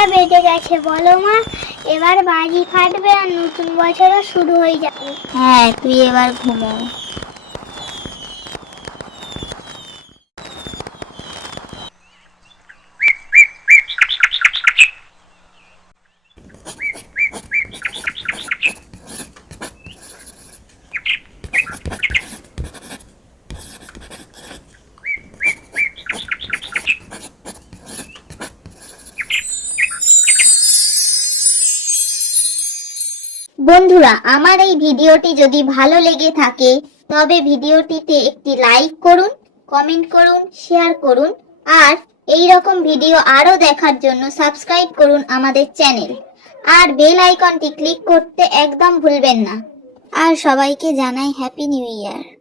কটা বেজে গেছে বলো মা? এবার বাজি ফাটবে আর নতুন বছরও শুরু হয়ে যাবে। হ্যাঁ, তুই এবার ঘুমো। বন্ধুরা, আমার এই ভিডিওটি যদি ভালো লেগে থাকে তবে ভিডিওটিতে একটি লাইক করুন, কমেন্ট করুন, শেয়ার করুন আর এই রকম ভিডিও আরো দেখার জন্য সাবস্ক্রাইব করুন আমাদের চ্যানেল আর বেল আইকনটি ক্লিক করতে একদম ভুলবেন না। আর সবাইকে জানাই হ্যাপি নিউ ইয়ার।